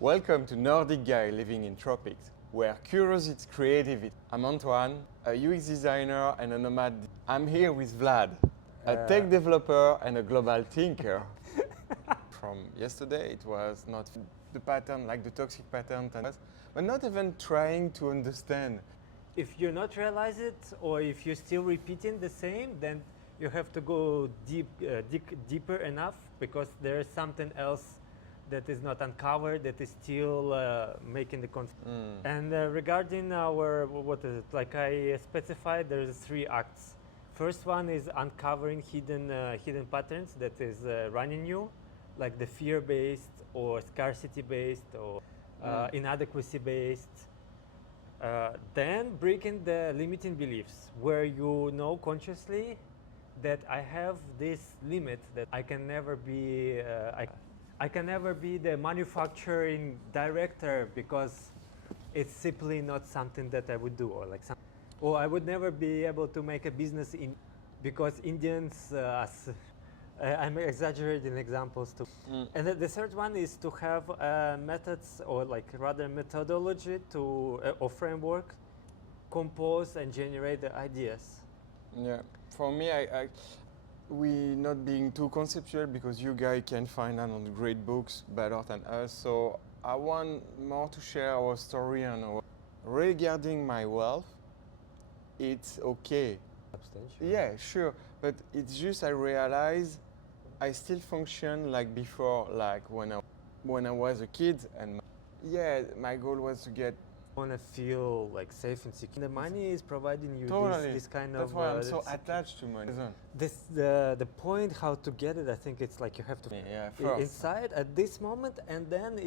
Welcome to Nordic Guy Living in Tropics, where curiosity, creativity. I'm Antoine, a UX designer and a nomad. I'm here with Vlad, a tech developer and a global thinker. From yesterday, it was not the pattern, like the toxic pattern, but not even trying to understand. If you not realize it, or if you're still repeating the same, then you have to go deeper enough, because there is something else that is not uncovered, that is still making the conflict. And regarding our, what is it, like I specified, there's 3 acts. First one is uncovering hidden patterns that is running you, like the fear-based or scarcity-based or inadequacy-based. Then breaking the limiting beliefs, where you know consciously that I have this limit, that I can never be I can never be the manufacturing director, because it's simply not something that I would do, or I would never be able to make a business because Indians, I'm exaggerating examples too. And the third one is to have methods, or rather methodology to or framework, compose and generate the ideas. Yeah, for me, we not being too conceptual, because you guys can find out on the great books better than us. So I want more to share our story and regarding my wealth. It's okay. Substantial. Yeah, sure, but it's just I realize I still function like before, like when I was a kid, and my goal was to get. Want to feel like safe and secure. The money is providing you this kind That's of. why I'm so attached to money. The point how to get it, I think it's like you have to inside at this moment, and then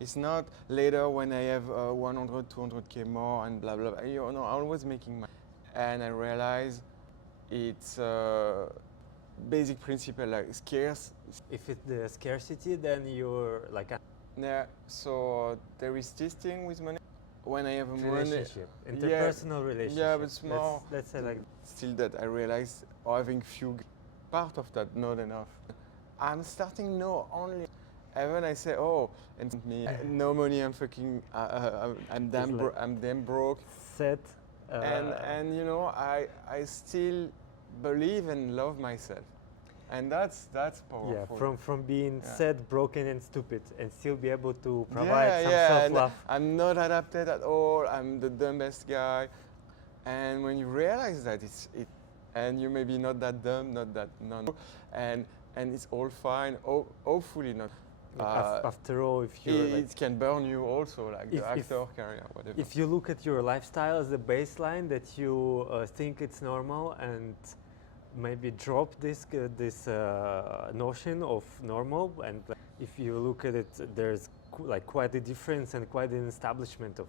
it's not later when I have 100, 200k more and blah blah blah. You know, I'm always making money, and I realize it's basic principle, like scarce. If it's the scarcity, then you're like. Yeah. So there is this thing with money. When I have a relationship, interpersonal relationship. Yeah, but it's more. Let's say like. Still, that I realize having few part of that not enough. I'm starting now only. Even I say, and me no money. I'm fucking. I'm damn broke. Set. And you know, I still believe and love myself. And that's powerful. Yeah, from being sad, broken, and stupid, and still be able to provide some self-love. I'm not adapted at all. I'm the dumbest guy. And when you realize that and you maybe not that dumb, not that and it's all fine. Hopefully not. After all, if you it can burn you also, like the actor career, whatever. If you look at your lifestyle as a baseline, that you think it's normal, and maybe drop this notion of normal, and if you look at it, there's quite a difference and quite an establishment of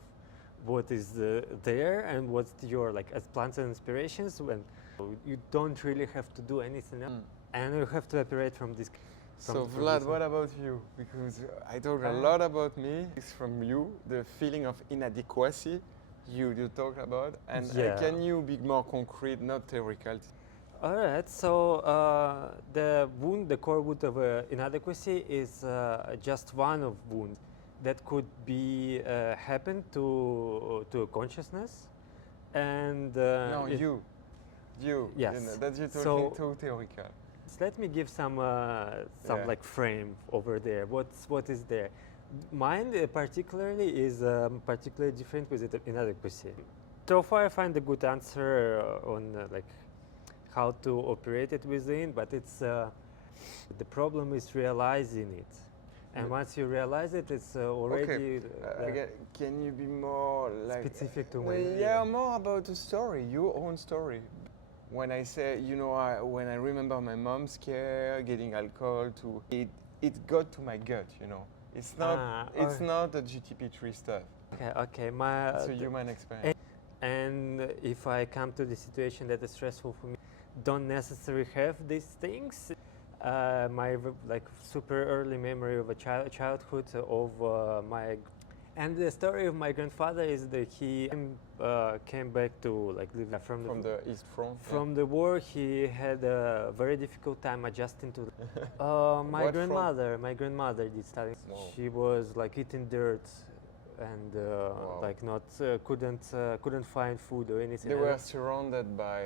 what is there and what's your as plans and inspirations, when you don't really have to do anything else, and you have to operate from this. So Vlad, what about you? Because I talked a lot about me. It's from you, the feeling of inadequacy you talk about, and can you be more concrete, not theoretical? All right, so the core wound of inadequacy is just one of wounds that could be happen to a consciousness, and no, you, yes. You know, that you're talking too theoretical. Let me give some frame over there. What is there? Mine particularly is particularly different with inadequacy. So far, I find a good answer on how to operate it within, but it's the problem is realizing it, and once you realize it, it's already. Okay. Can you be more specific to me? More about the story, your own story. When I say, when I remember my mom's care, getting alcohol, it got to my gut. It's not not the GTP3 stuff. Okay. It's a human experience. And if I come to the situation that is stressful for me, don't necessarily have these things. My super early memory of a childhood of my And the story of my grandfather is that he came back to like live From the East Front. from the war. He had a very difficult time adjusting to. My What grandmother did study. Wow. She was like eating dirt, and Wow. like not couldn't find food or anything. They were surrounded by.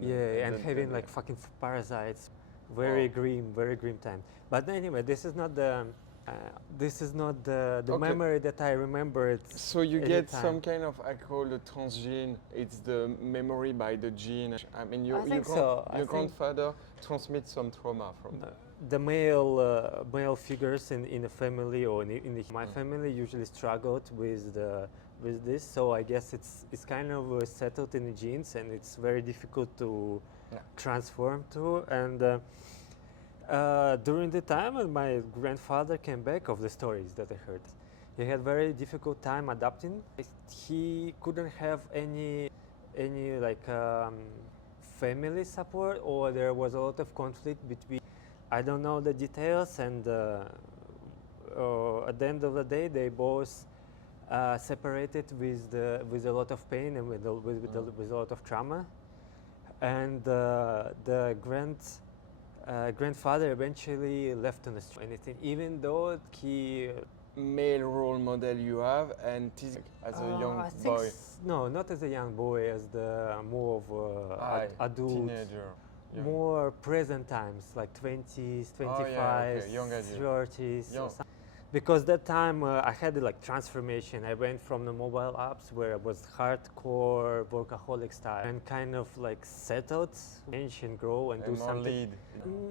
Yeah, and having like fucking parasites. Very Wow. very grim time. But anyway, this is not the Okay. memory that I remember. It's So you at the get time. some kind of, I call it transgene. It's the memory by the gene. I mean, I think so. I your think- grandfather transmits some trauma from that. The male figures in the family or my family usually struggled with this, so I guess it's kind of settled in the genes, and it's very difficult to Yeah. transform to. And during the time when my grandfather came back, of the stories that I heard, he had very difficult time adapting. He couldn't have any like family support, or there was a lot of conflict between. I don't know the details, and at the end of the day, they both separated with a lot of pain and with a lot of trauma. And the grandfather eventually left on the street. Anything, even though he. Male role model you have, and as a young I think boy, no, not as a young boy, as the more of adult, teenager. Yeah. more present times, like 20s, 25s, Oh, yeah, okay, young age. 30s. Young. Because that time I had like transformation. I went from the mobile apps where it was hardcore workaholic style and kind of like settled, change and grow and do And more something. lead.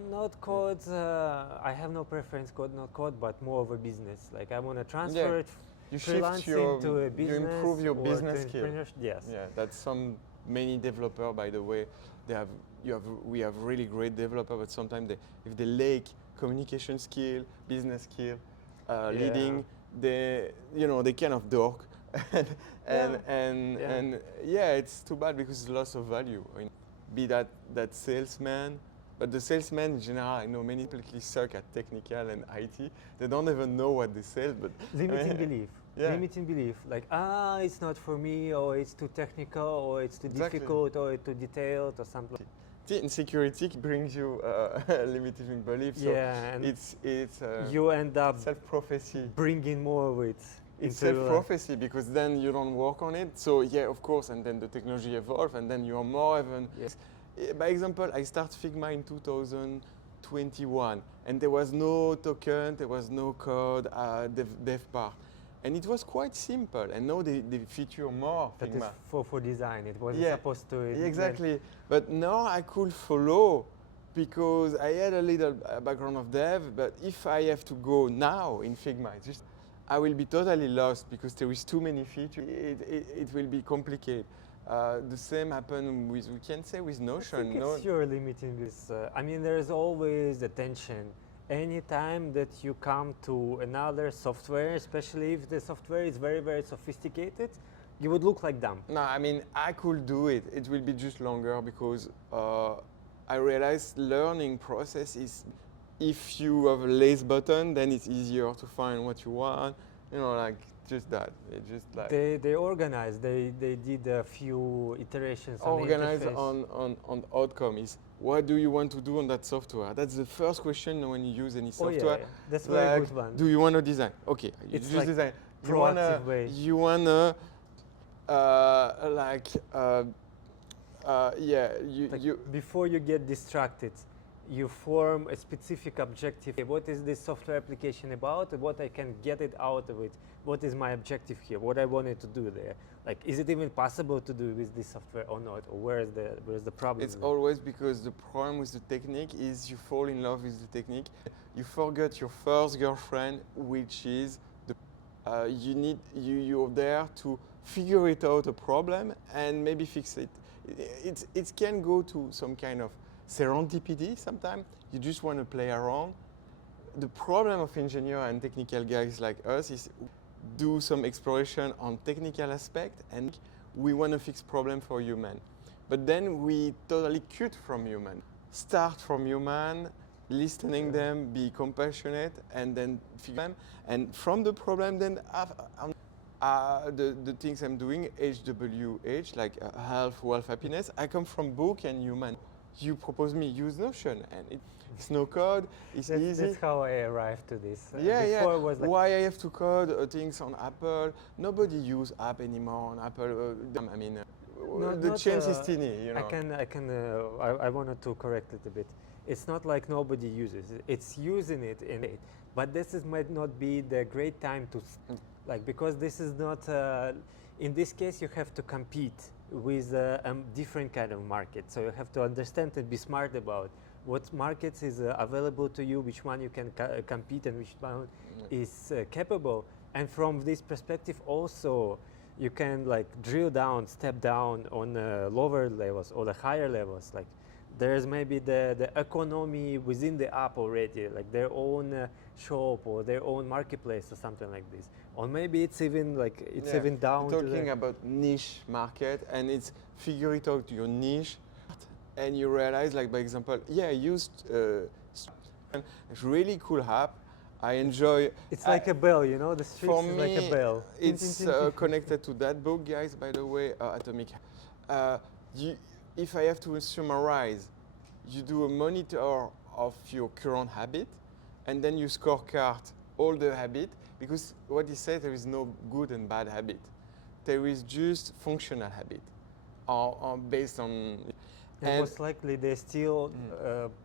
Not code. I have no preference, code not code, but more of a business. Like I want to transfer it, You shift freelancing to a you business. improve your or business to skill. entrepreneurship. Yes. Yeah, that's some many developer, by the way. We have really great developer, but sometimes if they lack communication skill, business skill, leading, they kind of dork, and it's too bad because it's loss of value. I mean, be that salesman, but the salesman in general, I know many people completely suck at technical and IT. They don't even know what they sell, but Limiting belief. Yeah. Limiting belief. Like, it's not for me, or it's too technical, or it's too Exactly. difficult, or it's too detailed, or something. Insecurity brings you limiting belief. So Yeah, and it's you end up self-prophecy. bringing more of it It's into your life. self-prophecy because then you don't work on it. So yeah, of course, and then the technology evolves, and then you are more even. Yes. By example, I started Figma in 2021, and there was no token, there was no code, dev part, and it was quite simple. And now they feature more That is Figma. for design. It wasn't Yeah. supposed to. Exactly. But now I could follow because I had a little background of dev. But if I have to go now in Figma, I will be totally lost because there is too many features. It will be complicated. The same happened with, we can say, with I Notion. think it's your limiting this. I mean, there is always the tension. Anytime that you come to another software, especially if the software is very, very sophisticated, you would look like dumb. No, I mean, I could do it. It will be just longer because I realized learning process is, if you have a lace button, then it's easier to find what you want. Like just that. It's just like They organized. They did a few iterations. organize on the interface. on outcome is what do you want to do on that software? That's the first question when you use any Oh yeah, software. yeah. That's a very Like, good one. do you want to design? Okay, you It's just like design. proactive way. You wanna Before you get distracted, you form a specific objective. What is this software application about? What I can get it out of it? What is my objective here? What I wanted to do there? Like, is it even possible to do with this software or not? Or where's the problem? It's always because the problem with the technique is you fall in love with the technique. You forget your first girlfriend, which is you're there to figure it out a problem and maybe fix it. It can go to some kind of serendipity sometimes. You just want to play around. The problem of engineer and technical guys like us is do some exploration on technical aspect, and we want to fix problem for human. But then we totally cut from human. Start from human, listening them, be compassionate, and then fix them. And from the problem, then the things I'm doing, HWH, like health, wealth, happiness, I come from book and human. You propose me use Notion, and it's no code, it's easy. That's how I arrived to this. Yeah. Before was like, Why I have to code things on Apple? Nobody use app anymore on Apple. I mean, the change is teeny, you know. I wanted to correct it a bit. It's not like nobody uses it. It's using it in it. But might not be the great time to, because this is not, in this case you have to compete with a different kind of market. So you have to understand and be smart about what markets is available to you, which one you can compete and which one is capable. And from this perspective also, you can drill down, step down on lower levels or the higher levels. Like there's maybe the economy within the app already, like their own shop or their own marketplace or something like this. Or maybe it's even even down You're talking about niche market, and it's figure it out your niche, and you realize, like by example, I used it's really cool app. I enjoy. It's like a bell, you know. The streets for is me, like a bell. It's connected to that book, guys. By the way, Atomic. If I have to summarize, you do a monitor of your current habit, and then you scorecard all the habit, because what he said, there is no good and bad habit. There is just functional habit, or based on. And most likely, they still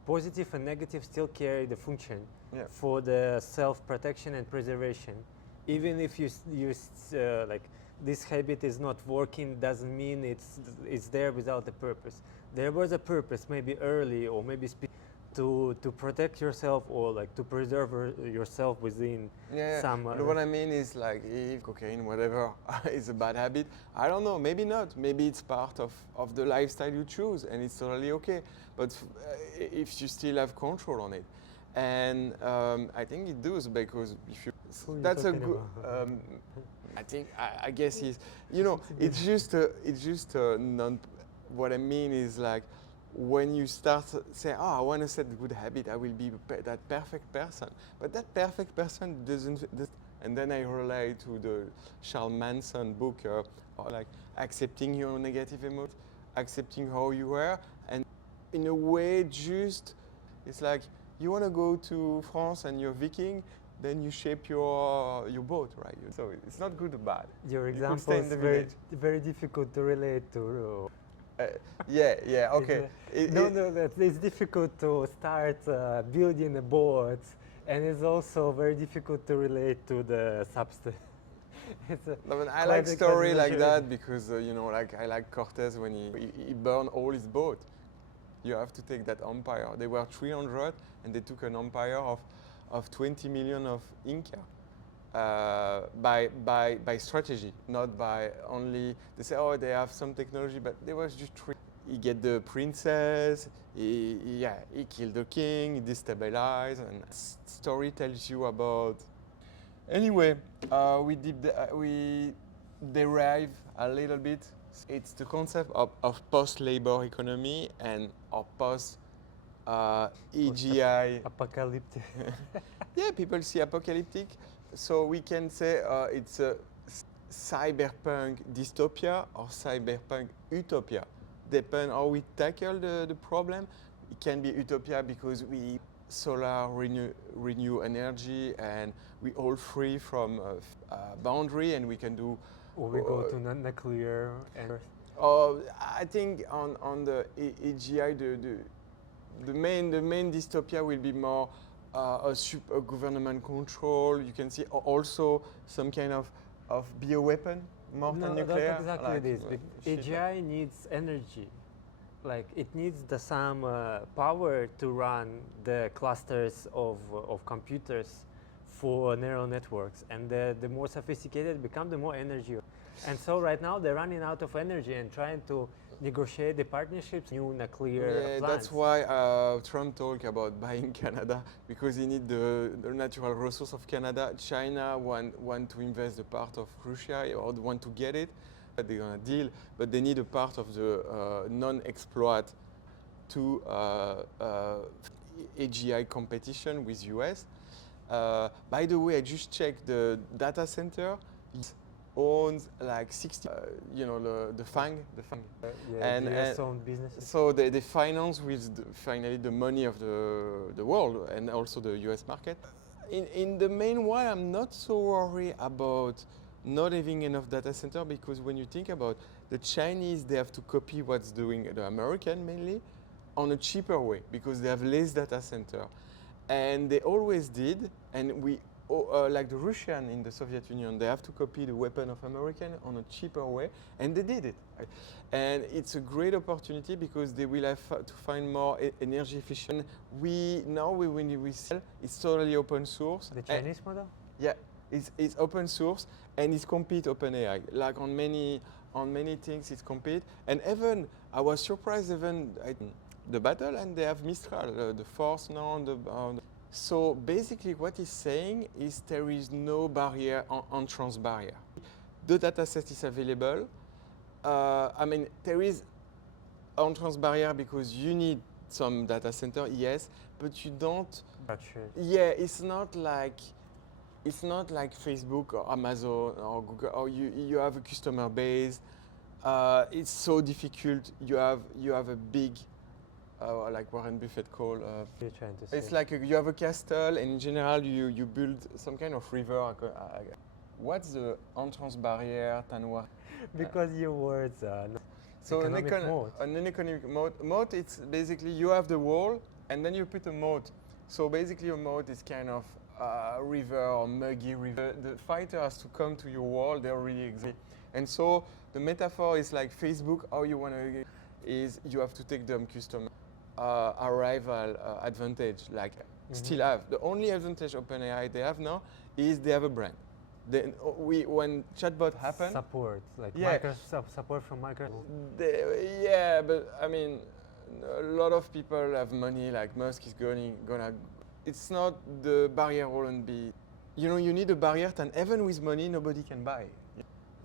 positive and negative still carry the function for the self-protection and preservation. Even if this habit is not working, doesn't mean it's there without a purpose. There was a purpose, maybe early or maybe to protect yourself or to preserve yourself within some. What I mean is if cocaine, whatever, is a bad habit, I don't know, maybe not. Maybe it's part of the lifestyle you choose, and it's totally okay. But if you still have control on it, and I think it does, because if you, that's a good. I guess it's just non. What I mean is when you start saying, I want to set a good habit, I will be that perfect person. But that perfect person doesn't. And then I relate to the Charles Manson book, accepting your negative emotions, accepting how you are, and in a way, it's like you want to go to France and you're Viking. Then you shape your boat, right? So it's not good or bad. Your example is very difficult to relate to. Okay. It's difficult to start building a boat, and it's also very difficult to relate to the substance. I like story like that because I like Cortez when he burned all his boat. You have to take that empire. They were 300, and they took an empire of 20 million of Inca. By strategy, not by only, they say, they have some technology, but there was just three. He get the princess, he killed the king, he destabilized, and story tells you about. Anyway, we derive a little bit. It's the concept of post-labor economy and of post-AGI. Apocalyptic. People see apocalyptic. So we can say it's a cyberpunk dystopia or cyberpunk utopia. Depend how we tackle the problem. It can be utopia because we solar renew energy and we all free from boundary, and we can do. Or we go to nuclear. And I think on the AGI the main dystopia will be more. A government control. You can see also some kind of bioweapon, more than nuclear. Not exactly this. AGI needs energy. It needs some power to run the clusters of computers for neural networks. And the more sophisticated become, the more energy. And so right now they're running out of energy and trying to negotiate the partnerships, new nuclear plants. That's why Trump talked about buying Canada, because he need the natural resource of Canada. China want to invest a part of Russia or want to get it. But they're gonna deal, but they need a part of the non-exploit to AGI competition with US. By the way, I just checked the data center. owns like 60, the FANG. Yeah, US owned businesses. So they finance with finally the money of the world and also the US market. In the meanwhile, I'm not so worried about not having enough data center, because when you think about the Chinese, they have to copy what's doing the American mainly on a cheaper way because they have less data center. And they always did, and like the Russian in the Soviet Union, they have to copy the weapon of American on a cheaper way, and they did it. And it's a great opportunity because they will have to find more energy efficient. When we sell, it's totally open source. The Chinese model? Yeah, it's open source and it's compete OpenAI. Like on many things, it's compete. And even I was surprised the battle, and they have Mistral, the Force now. So basically, what he's saying is there is no barrier, entrance barrier. The dataset is available. There is entrance barrier because you need some data center, yes, but you don't. Not sure. Yeah, it's not like Facebook or Amazon or Google, or you have a customer base. It's so difficult. You have a big, like Warren Buffett called. You're trying to say. It's like you have a castle, and in general you build some kind of river. What's the entrance barrier, Tanwa? Because your words are So an economic moat. Moat, it's basically you have the wall and then you put a moat. So basically a moat is kind of a river or muggy river. The fighter has to come to your wall, they already exist. And so the metaphor is like Facebook, how you want to is you have to take them custom arrival advantage, like still have. The only advantage OpenAI they have now is they have a brand. Then when chatbot happened, Support, like Yeah. Microsoft support from Microsoft. yeah, but I mean, a lot of people have money. Like Musk is gonna. It's not the barrier won't be. You need a barrier, and even with money, nobody can buy.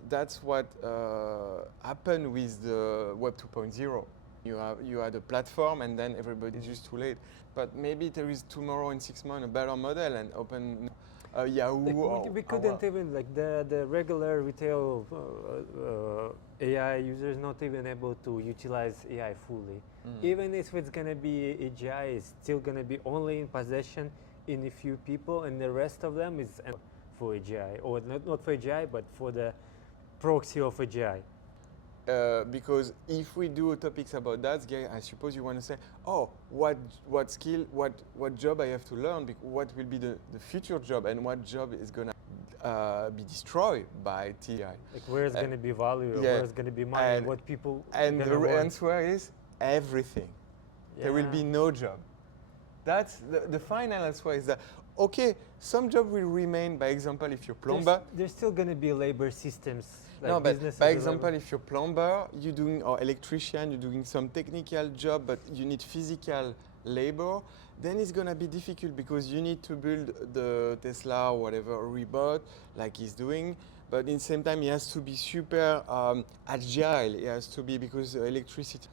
That's what happened with the Web 2.0. You had a platform, and then everybody's just too late. But maybe there is tomorrow in 6 months a better model and open. Yahoo. We couldn't even, like the regular retail AI users not even able to utilize AI fully. Even if it's gonna be AGI, it's still gonna be only in possession in a few people, and the rest of them is for AGI, or not for AGI, but for the proxy of AGI. Because if we do topics about that, I suppose you want to say, oh, what skill, what job I have to learn, what will be the future job, and what job is going to be destroyed by TI. Like where's going to be value, or where's going to be money, and what people And the answer is everything. Yeah. There will be no job. That's the final answer is that, okay, some job will remain, by example, if you're plumber. There's still going to be labor systems. Like no, but by example, if you're plumber, or electrician, you're doing some technical job, but you need physical labor, then it's gonna be difficult because you need to build the Tesla or whatever robot like he's doing. But in the same time, he has to be super agile. He has to be because electricity.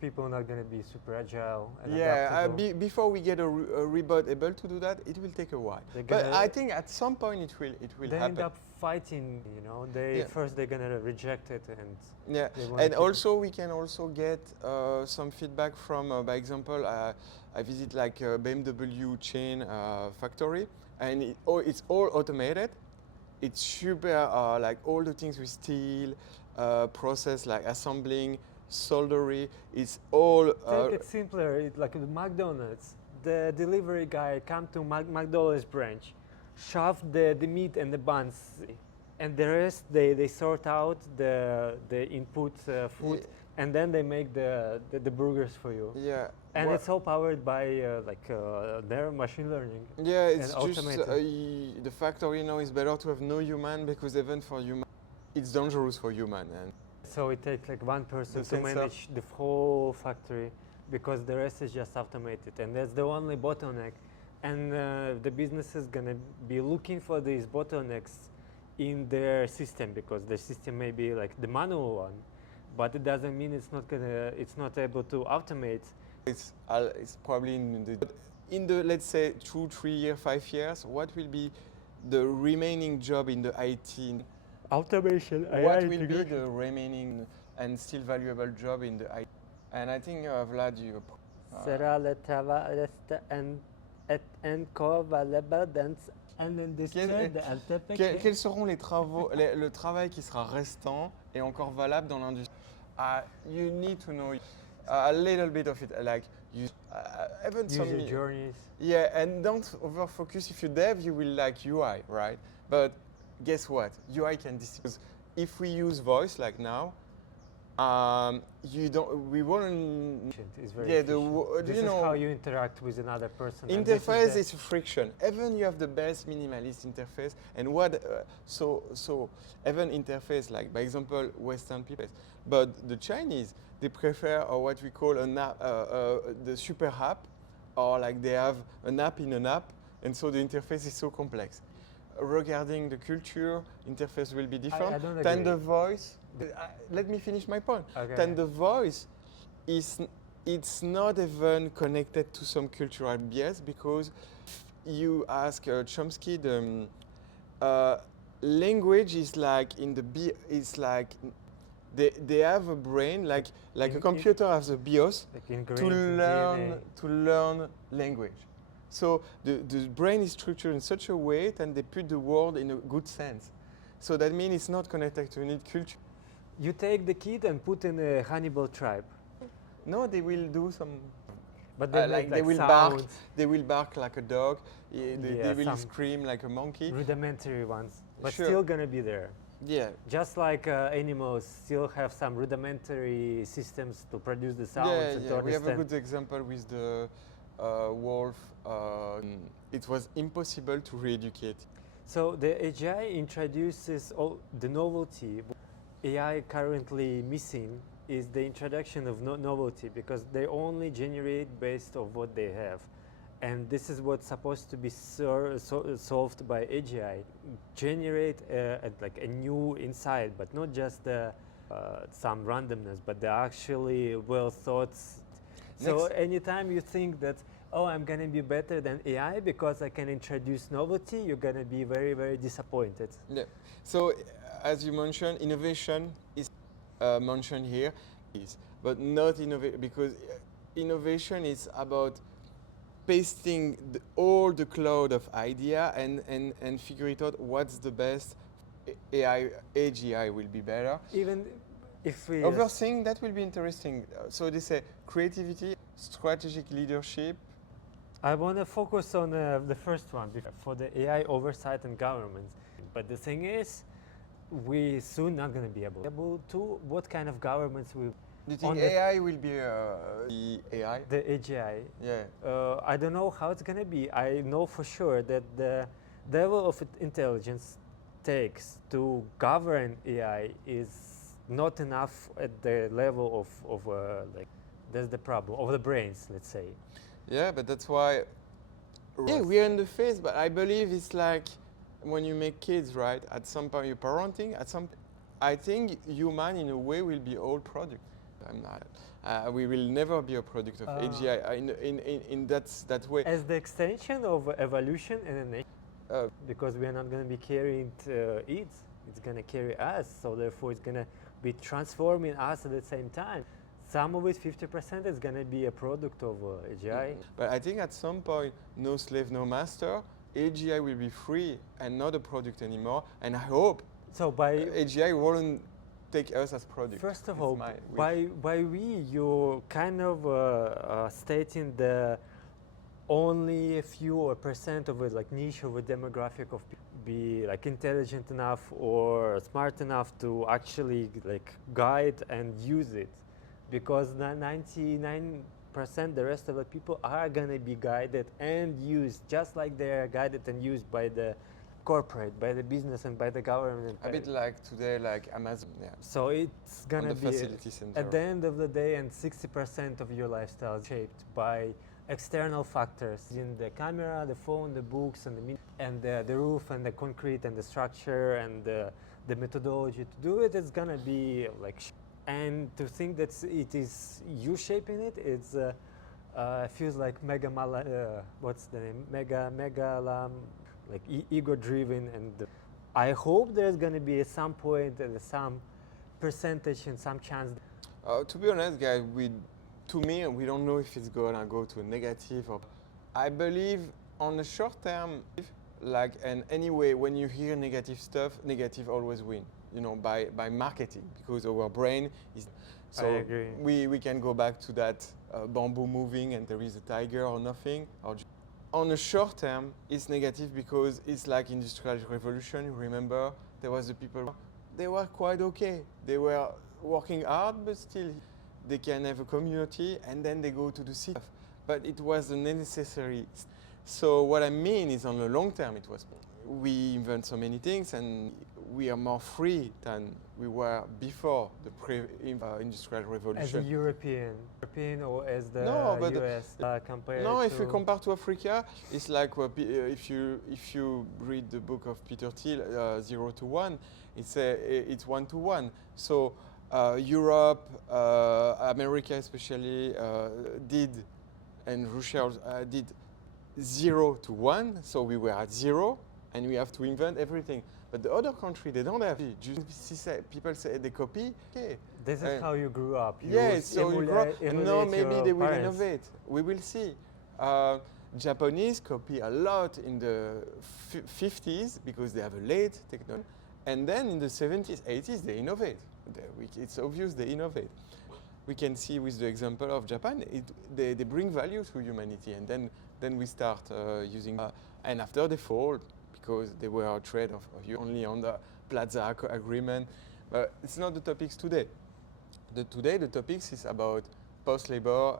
People are not going to be super agile. And yeah, before we get a robot able to do that, it will take a while. But I think at some point it will happen. They end up fighting. First they're gonna reject it, and and also we can also get some feedback from, by example, I visit like a BMW chain factory, and it's all automated. It's super like all the things with steel, process like assembling, soldering. It's all. Take it simpler. It's like the McDonald's. The delivery guy come to McDonald's branch, shove the meat and the buns, and the rest they sort out the input food, and then they make the burgers for you. Yeah. And it's all powered by their machine learning. Yeah, it's just the factory now is better to have no human, because even for human, it's dangerous for human. And so it takes like one person to manage the whole factory, because the rest is just automated, and that's the only bottleneck. And the business is gonna be looking for these bottlenecks in their system, because their system may be like the manual one, but it doesn't mean it's not able to automate. It's probably in the let's say 2, 3 years, 5 years, what will be the remaining job in the IT Automation, what will be the remaining and still valuable job in the IT? And I think Vlad, you Sera le travail and co-valuable and quels seront les travaux, le travail qui sera restant et encore valable dans l'industrie? You need to know a little bit of it, like even some user journeys. Yeah, and don't over focus. If you dev, you will like UI, right? But guess what? UI can distinguish. If we use voice like now, you don't. We won't. Is very Yeah, efficient. This you is know, how you interact with another person. and interface this is friction. Even you have the best minimalist interface, and what so even interface like, by example, Western people, but the Chinese they prefer what we call an app, the super app, or like they have an app in an app, and so the interface is so complex. Regarding the culture, interface will be different. I don't Then agree. the voice. Let me finish my point. Okay. Then the voice is it's not even connected to some cultural bias, because you ask Chomsky, the language is like in the is like they have a brain like a computer has a BIOS like ingrained to in learn DNA. language. So the brain is structured in such a way that they put the word in a good sense. So that means it's not connected to any culture. You take the kid and put in a Hannibal tribe, No, they will do some. but they Like make they will sounds, bark. They will bark like a dog. They Yeah, will some scream like a monkey. rudimentary ones, but Sure. still gonna be there. Yeah. Just like animals still have some rudimentary systems to produce the sounds Yeah, and to yeah. We have a understand. good example with the wolf. It was impossible to re-educate. So the AGI introduces all the novelty. AI currently missing is the introduction of novelty, because they only generate based on what they have. And this is what's supposed to be solved by AGI. Generate like a new insight, but not just some randomness, but the actually well thought. So Next. anytime you think that, oh, I'm gonna be better than AI because I can introduce novelty, you're gonna be very, very disappointed. Yeah. So, as you mentioned, innovation is mentioned here, but not innovation, because innovation is about pasting all the cloud of idea and figure it out what's the best. AGI will be better. Even if we Overseeing that will be interesting. So they say creativity, strategic leadership. I want to focus on the first one for the AI oversight and government. But the thing is, we soon not going to be able to. What kind of governments will? Do you think On the- AI will be the AI? The AGI. Yeah. I don't know how it's going to be. I know for sure that the level of intelligence takes to govern AI is not enough at the level of like, that's the problem of the brains, let's say. Yeah, but that's why. Yeah, we are in the phase, but I believe it's like when you make kids, right? At some point, you're parenting. I think human, in a way, will be all product. I'm not. We will never be a product of AGI in that way. As the extension of evolution and nature, because we are not going to be carrying it, it's going to carry us. So therefore, it's going to be transforming us at the same time. Some of it, 50%, is going to be a product of AGI. But I think at some point, no slave, no master. AGI will be free and not a product anymore. And I hope So by AGI won't take us as product. first of It's all, my wish. by we, you're kind of stating the only a few or percent of it, like niche of a demographic of people be like intelligent enough or smart enough to actually like guide and use it, because 99% the rest of the people are gonna be guided and used just like they're guided and used by the corporate, by the business, and by the government. A bit like today, like Amazon. Yeah. So it's On gonna the be facility center. at the end of the day, and 60% of your lifestyle is shaped by external factors in the camera, the phone, the books, and the roof, and the concrete, and the structure, and the methodology to do it. It's gonna be like, and to think that it is you shaping it, it's feels like what's the name? Like ego-driven, and I hope there's going to be at some point some percentage and some chance. To be honest, guys, to me, we don't know if it's gonna go to a negative or. I believe on the short term, and anyway, when you hear negative stuff, negative always win. You know, by marketing, because our brain is. So I agree. we can go back to that bamboo moving and there is a tiger or nothing. On the short term, it's negative because it's like industrial revolution. You remember, there was the people. They were quite okay. They were working hard, but still, they can have a community, and then they go to the city. But it was necessary. So what I mean is, on the long term, it was. We invent so many things, and we are more free than we were before the pre-industrial revolution. As a European or as the No, but US compared no, to... if you compare to Africa, it's like if you read the book of Peter Thiel, 0 to 1, it's 1 to 1. So Europe, America especially did, and Russia did 0 to 1. So we were at 0, and we have to invent everything. But the other country, they don't have. People say they copy. Okay. This is how you grew up. So you grow. No, maybe they will parents. innovate. We will see. Japanese copy a lot in the 50s because they have a late technology. And then in the 70s, 80s, they innovate. It's obvious they innovate. We can see with the example of Japan, they bring value to humanity. And then we start using, and after they fall, because they were a trade of only on the Plaza Agreement. But it's not the topics today. Today the topics is about post-labor.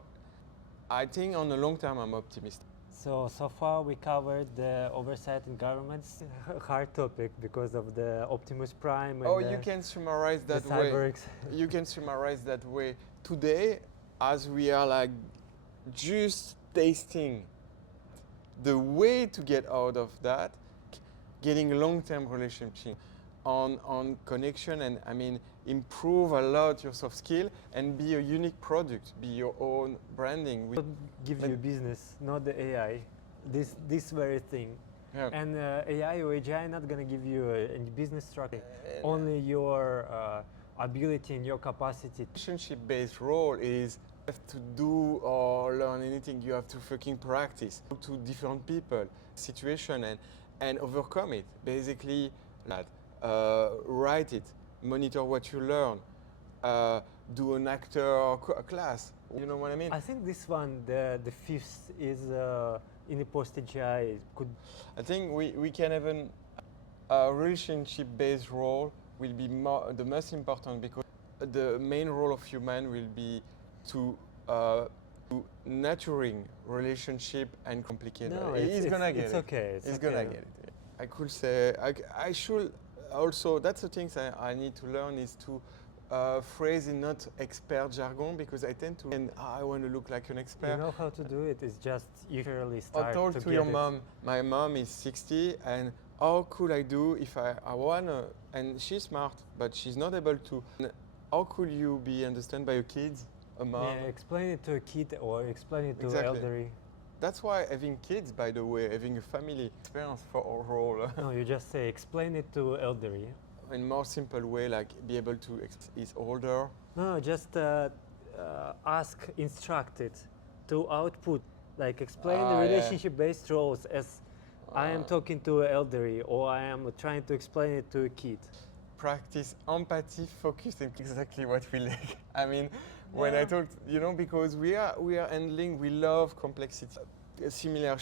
I think on the long term I'm optimistic. So far we covered the oversight in governments. Hard topic because of the Optimus Prime. And you can summarize that way. You can summarize that way. Today, as we are like just tasting the way to get out of that, getting a long-term relationship on connection, and I mean improve a lot your soft skill and be a unique product, be your own branding. Give you business, not the AI. This very thing. Yeah. And AI or AGI not gonna give you a business structure. Only your ability and your capacity. Relationship-based role is you have to do or learn anything. You have to fucking practice to different people, situation, and overcome it. Basically, write it, monitor what you learn, do an actor class. You know what I mean? I think this one, the fifth, is in the post-AGI. I think we can even a relationship-based role will be the most important, because the main role of human will be to nurturing relationship and complicate. No, he's gonna get it's it. Okay. He's gonna get it. I could say I should also. That's the things I need to learn is to phrase in not expert jargon, because I tend to and I want to look like an expert. You know how to do it. It's just usually start. I told to your mom. My mom is 60, and how could I do if I wanna? And she's smart, but she's not able to. How could you be understood by your kids? A mom. Yeah, explain it to a kid or explain it to Exactly. elderly. That's why having kids, by the way, having a family experience for our role. No, you just say explain it to elderly. In more simple way, like be able to is older. No, just ask, instruct it to output. Like explain the relationship-based roles as I am talking to an elderly, or I am trying to explain it to a kid. Practice empathy, focus, and exactly what we like. I mean, when I talk, because we are handling, we love complexity. Similar.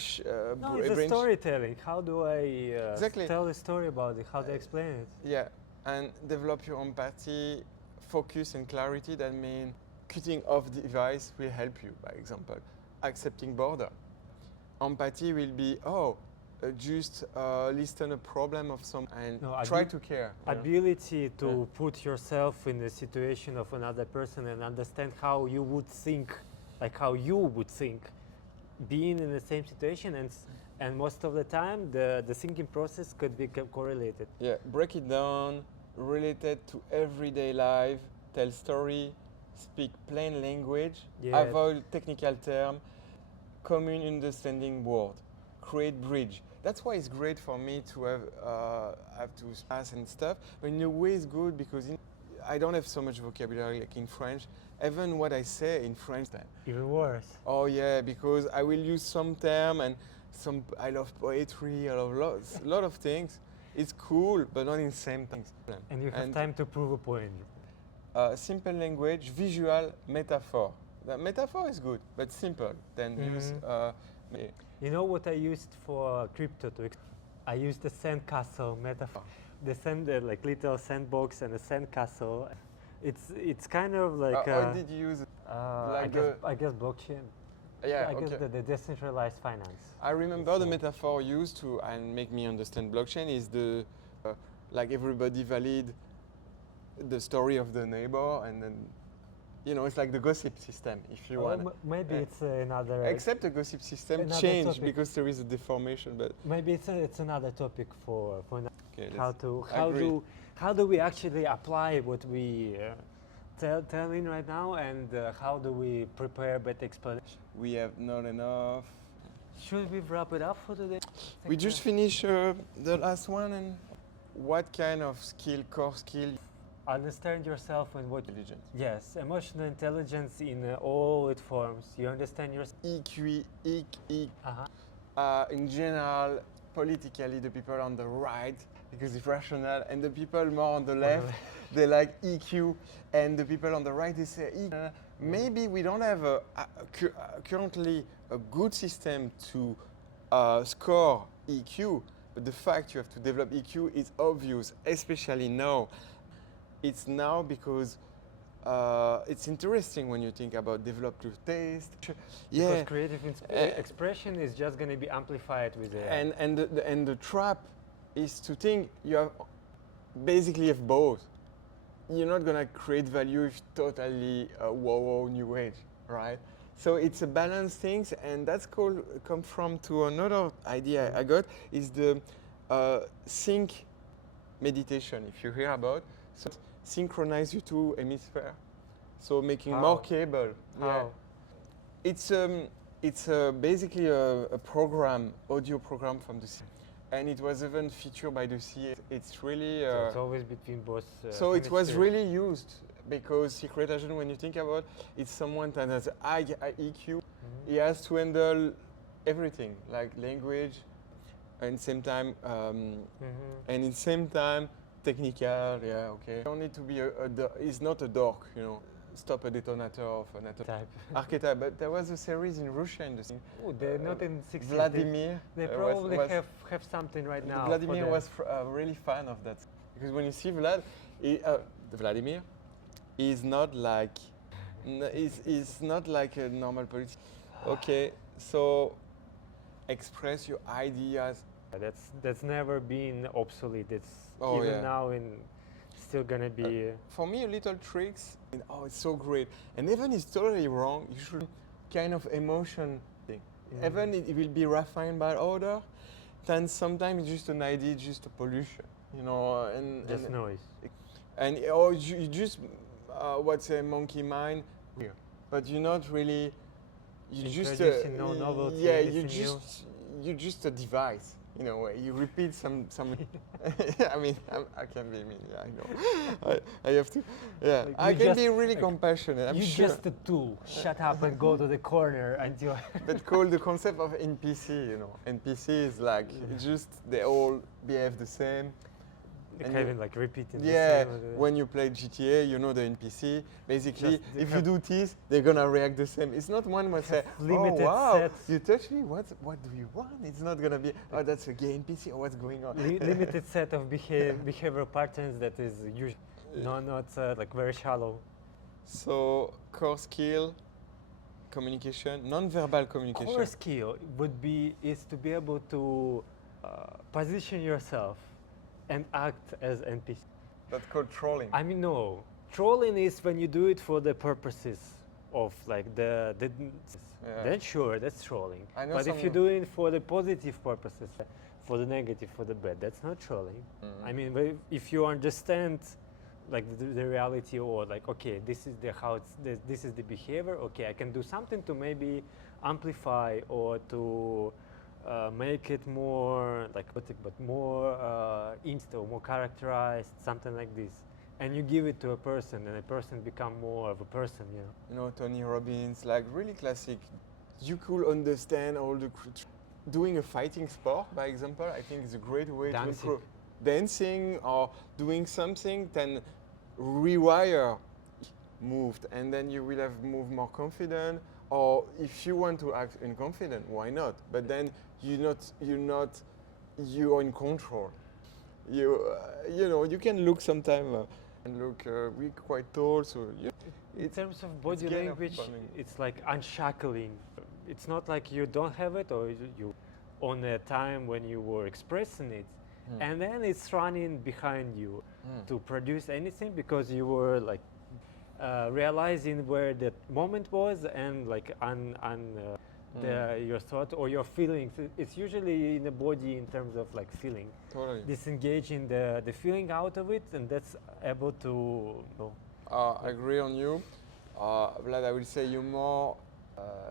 No, it's a storytelling. How do I tell a story about it? How do I explain it? Yeah, and develop your empathy, focus, and clarity. That means cutting off the device will help you. By example, accepting border. Empathy will be just listen a problem of some and try to care. Ability to put yourself in the situation of another person and understand how you would think, being in the same situation, and most of the time the thinking process could be correlated. Yeah, break it down, related to everyday life, tell story, speak plain language, avoid technical term, common understanding word, create bridge. That's why it's great for me to have to pass and stuff. But in a way, it's good because I don't have so much vocabulary like in French. Even what I say in French, then. Even worse. Oh yeah, because I will use some term and some. I love poetry. I love lot of things. It's cool, but not in the same things. And you have time to prove a point. Simple language, visual, metaphor. The metaphor is good, but simple. Then use. You know what I used for crypto I used the sandcastle metaphor. The like little sandbox and a sandcastle. It's kind of like. How did you use it? I guess blockchain. Yeah, I guess okay. the decentralized finance. I remember the metaphor used to and make me understand blockchain is the like everybody valid the story of the neighbor, and then it's like the gossip system if you want. Maybe it's another. Except the gossip system another changed topic. because there is a deformation, but maybe it's another topic for now. okay, how do we actually apply what we telling right now, and how do we prepare better explanation? We have not enough. Should we wrap it up for today? We just finished the last one, and what kind of core skill? Understand yourself and what. Intelligence. Yes, emotional intelligence in all its forms. You understand yourself. EQ, EQ. In general, politically, the people on the right, because it's rational, and the people more on the left, they like EQ, and the people on the right, they say EQ. Maybe we don't have currently a good system to score EQ, but the fact you have to develop EQ is obvious, especially now. It's now because it's interesting when you think about develop your taste. Yeah. Because creative expression is just going to be amplified with AI. And the trap is to think you have basically have both. You're not going to create value if totally whoa new age, right? So it's a balance thing, and that's come from to another idea I got is the sync meditation. If you hear about, so synchronize your two hemispheres, so making more cable. How? Yeah. It's basically a program, audio program from the sea, and it was even featured by the sea. It's really. So it's always between both. So it was really used because secret agent, when you think about, it's someone that has high EQ. He has to handle everything, like language, and same time, and in same time. Technical, yeah, okay. You don't need to be he's not a dork, stop a detonator of an atom. Archetype, but there was a series in Russia in the scene. Oh, they're not in 60s. Vladimir. They probably have something right now. Vladimir was really fan of that. Because when you see Vladimir, he's not like a normal politician. Okay, so express your ideas. That's never been obsolete. It's now still gonna be. For me, a little tricks. It's so great, and even it's totally wrong. You should kind of emotion thing. Even it will be refined by order. Then sometimes it's just an idea, just a pollution, and just noise. And you just what's a monkey mind? Yeah. But you're not really. You just no novelty. Yeah, you're just a device. You repeat some. I mean, I can be mean. Yeah, I know. I have to. Yeah, like I can be really compassionate. You're just a tool. Shut up and go to the corner until. But call the concept of NPC. NPC is like just they all behave the same. Kind like repeating. Yeah, when you play GTA, the NPC. Basically, if you do this, they're gonna react the same. It's not one will say, "Oh wow, sets. you touch me. What do you want?" It's not gonna be, "Oh, that's a gay NPC." Or what's going on? Limited set of behavioral patterns that is usually not like very shallow. So core skill, communication, non-verbal communication. Core skill is to be able to position yourself and act as NPC. That's called trolling. I mean, no. Trolling is when you do it for the purposes of like then sure, that's trolling. But if you're doing it for the positive purposes, for the negative, for the bad, that's not trolling. I mean, if you understand like the reality, or like, okay, this is the behavior, okay, I can do something to maybe amplify or to make it more like but more insta, more characterized, something like this, and you give it to a person, and a person become more of a person, you know. You know, Tony Robbins, like really classic. You could understand all the doing a fighting sport, by example. I think is a great way to improve dancing or doing something. Then rewire moved, and then you will have moved more confident. Or if you want to act unconfident, why not? But then you're in control. You know, you can look sometime and look we're quite tall, so in terms of body language, it's like unshackling. It's not like you don't have it, or you on a time when you were expressing it, and then it's running behind you to produce anything, because you were like realizing where that moment was, and like your thought or your feelings. It's usually in the body in terms of like feeling. Totally. Disengaging the feeling out of it, and that's able to. I agree on you. Vlad, I will say you're more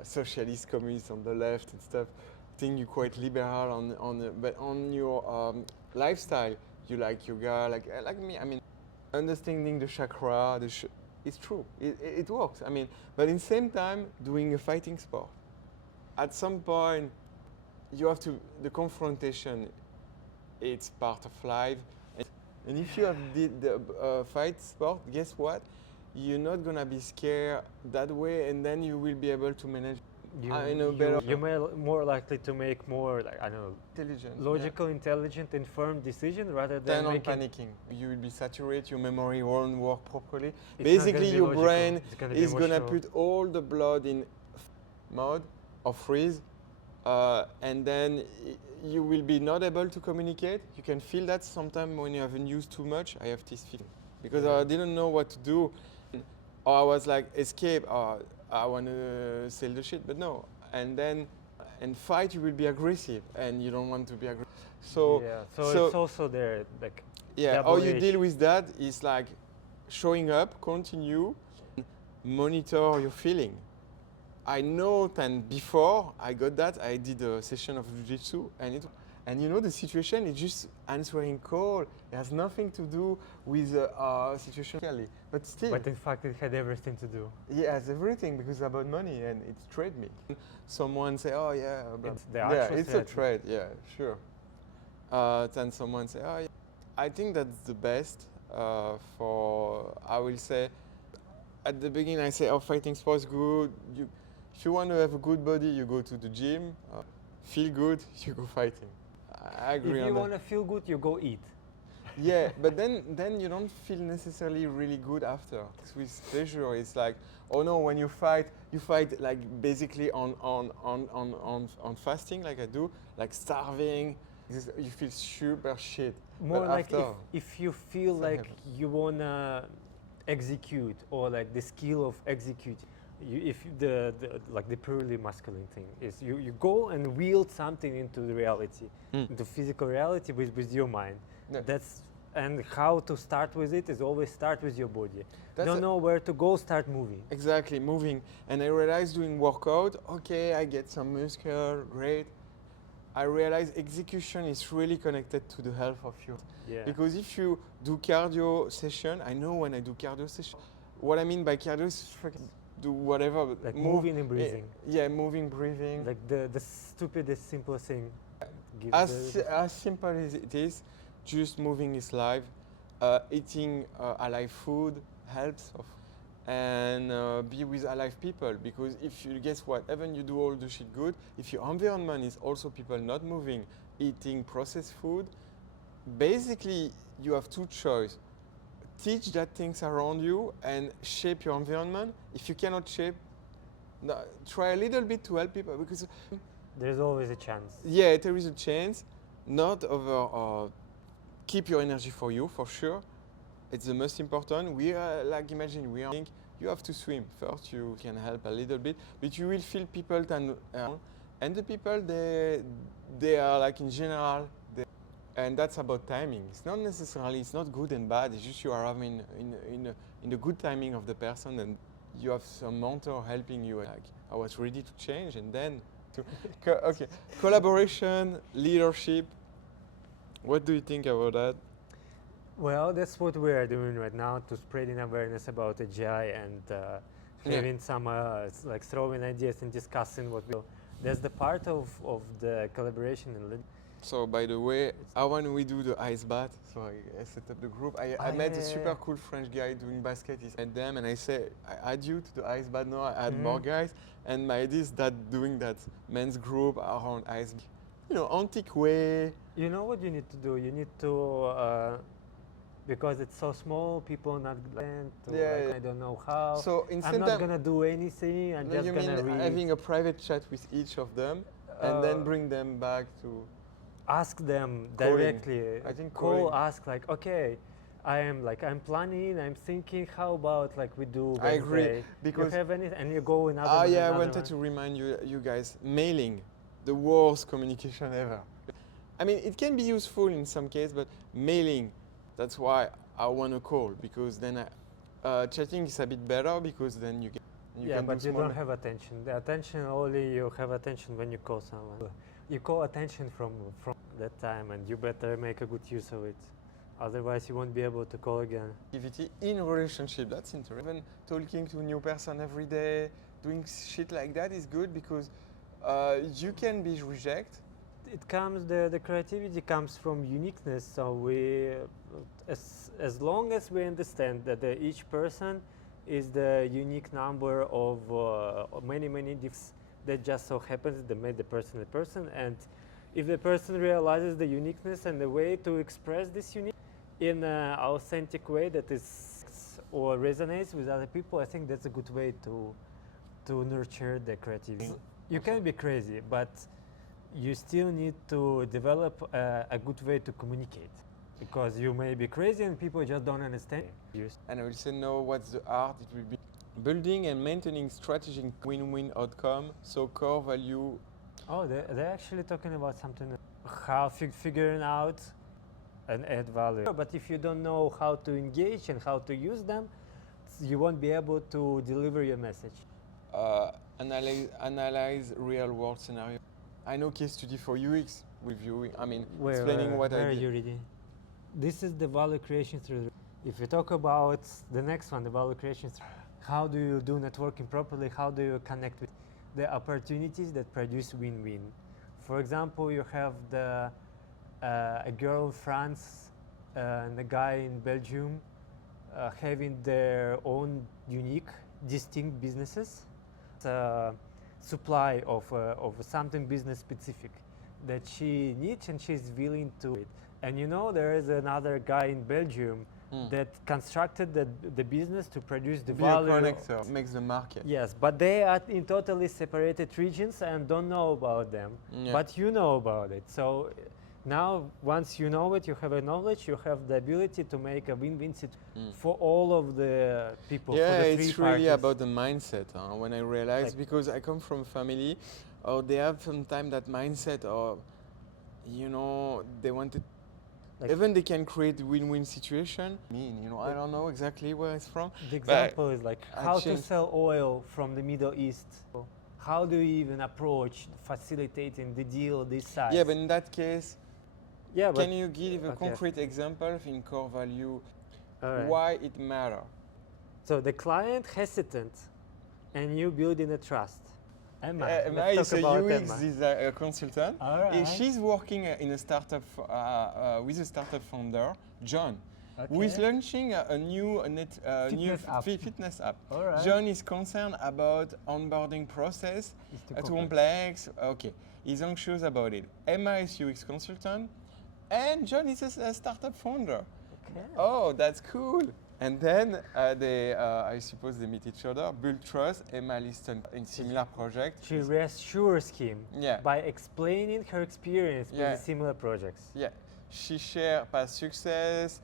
socialist, communist on the left and stuff. I think you're quite liberal but on your lifestyle, you like yoga, like me. I mean, understanding the chakra, it's true. It works. I mean, but in the same time, doing a fighting sport. At some point, you have to. The confrontation, it's part of life. And if you have the fight sport, guess what? You're not gonna be scared that way, and then you will be able to manage. You're more likely to make more, like, I don't know, intelligent, logical, intelligent, informed decision rather than panicking. You will be saturated. Your memory won't work properly. Basically, your brain is gonna put all the blood in mode or freeze, and then you will be not able to communicate. You can feel that sometimes when you haven't used too much. I have this feeling because I didn't know what to do, or I was like escape. I want to sell the shit, but no. And then, and fight, you will be aggressive, and you don't want to be aggressive. So it's also there, like. Yeah, how you deal with that is like showing up, continue, monitor your feeling. I know that before I got that, I did a session of jiu-jitsu, and you know the situation is just answering call. It has nothing to do with situation, but still. But in fact, it had everything to do. Yeah, it has everything, because it's about money and it's trade me. Someone say, oh yeah, it's a trade. Yeah, sure. Then someone say, oh yeah. I think that's the best for. I will say, at the beginning, I say, oh, fighting sports good. If you want to have a good body, you go to the gym. Feel good, you go fighting. I agree on that. If you want to feel good, you go eat. Yeah, but then you don't feel necessarily really good after. With pleasure, it's like, oh no, when you fight like basically on fasting, like I do, like starving. You feel super shit. More like if you feel like you wanna execute, or like the skill of executing. If the purely masculine thing is you go and wield something into the reality, the physical reality with your mind. Yeah. And how to start with it is always start with your body. Don't know where to go, start moving. Exactly, moving. And I realized doing workout, okay, I get some muscle, great. I realized execution is really connected to the health of you. Yeah. Because if you do cardio session, I know when I do cardio session, what I mean by cardio is do whatever. Like moving and breathing. Yeah, moving, breathing. Like the stupidest, simplest thing. As simple as it is, just moving is life. Eating alive food helps. And be with alive people, because if you guess what, even you do all the shit good, if your environment is also people not moving, eating processed food, basically you have two choices. Teach that things around you and shape your environment. If you cannot shape, try a little bit to help people, because there's always a chance. Yeah, there is a chance. Not over. Keep your energy for you, for sure. It's the most important. We are like, imagine we are. You have to swim first. You can help a little bit, but you will feel people and the people they are like in general. And that's about timing. It's not necessarily, it's not good and bad. It's just you are having in the good timing of the person, and you have some mentor helping you. Like, I was ready to change, and then Okay, collaboration, leadership. What do you think about that? Well, that's what we are doing right now to spreading awareness about AGI and having some like throwing ideas and discussing what we. That's the part of the collaboration and. So by the way, when we do the ice bath, so I set up the group. I met a super cool French guy doing basket. He met them and I say, I add you to the ice bath now. I add more guys. And my idea is that doing that men's group around ice, antique way. You know what you need to do? You need to, because it's so small, people not I don't know how. So instead I'm not gonna do anything. I'm just gonna read. Having a private chat with each of them and then bring them back to. Ask them calling. Directly. I think call, ask like, okay, I'm planning, I'm thinking, how about like we do Wednesday? I agree, because you have anything, and you go another. I wanted to remind you guys, mailing, the worst communication ever. I mean, it can be useful in some cases, but mailing, that's why I want to call, because then chatting is a bit better, because then you can but do you don't have attention. The attention, only you have attention when you call someone. You call attention from that time, and you better make a good use of it. Otherwise, you won't be able to call again. Activity in relationship, that's interesting. Even talking to a new person every day, doing shit like that is good, because you can be rejected. It comes, the creativity comes from uniqueness. So we, as long as we understand that each person is the unique number of many different. That just so happens that made the person a person, and if the person realizes the uniqueness and the way to express this unique in an authentic way that is or resonates with other people, I think that's a good way to nurture the creativity. You can be crazy, but you still need to develop a good way to communicate, because you may be crazy and people just don't understand. And I will say no, what's the art? It will be building and maintaining strategic win-win outcome, so core value. Oh, they're actually talking about something, how figuring out and add value. But if you don't know how to engage and how to use them, you won't be able to deliver your message. Analyze real-world scenario. I know case study for UX reviewing. I mean, explaining what I did. Where are you reading? This is the value creation through. If you talk about the next one, the value creation through. How do you do networking properly? How do you connect with the opportunities that produce win-win? For example, you have a girl in France and a guy in Belgium having their own unique, distinct businesses. Supply of something business specific that she needs and she's willing to it. And there is another guy in Belgium that constructed the business to produce the value. Be a connector, makes the market. Yes, but they are in totally separated regions and don't know about them. Yeah. But you know about it. So now, once you know it, you have a knowledge, you have the ability to make a win-win situation for all of the people. Yeah, for the it's really about the mindset. When I realized, because I come from a family, they have sometimes that mindset, or they wanted. Even they can create win-win situation. I don't know exactly where it's from. The example is like how to sell oil from the Middle East. How do you even approach facilitating the deal this size? Yeah, but in that case, can you give a concrete example in core value, why it matters? So the client hesitant, and you building a trust. Emma is a UX consultant. Right. She's working in a startup with a startup founder, John, who is launching a new fitness app. Right. John is concerned about onboarding process, too complex. Okay, he's anxious about it. Emma is UX consultant, and John is a startup founder. Okay. Oh, that's cool. And then I suppose they meet each other, build trust. Emma listed in similar projects. She reassures him by explaining her experience with similar projects. Yeah, she shares past success.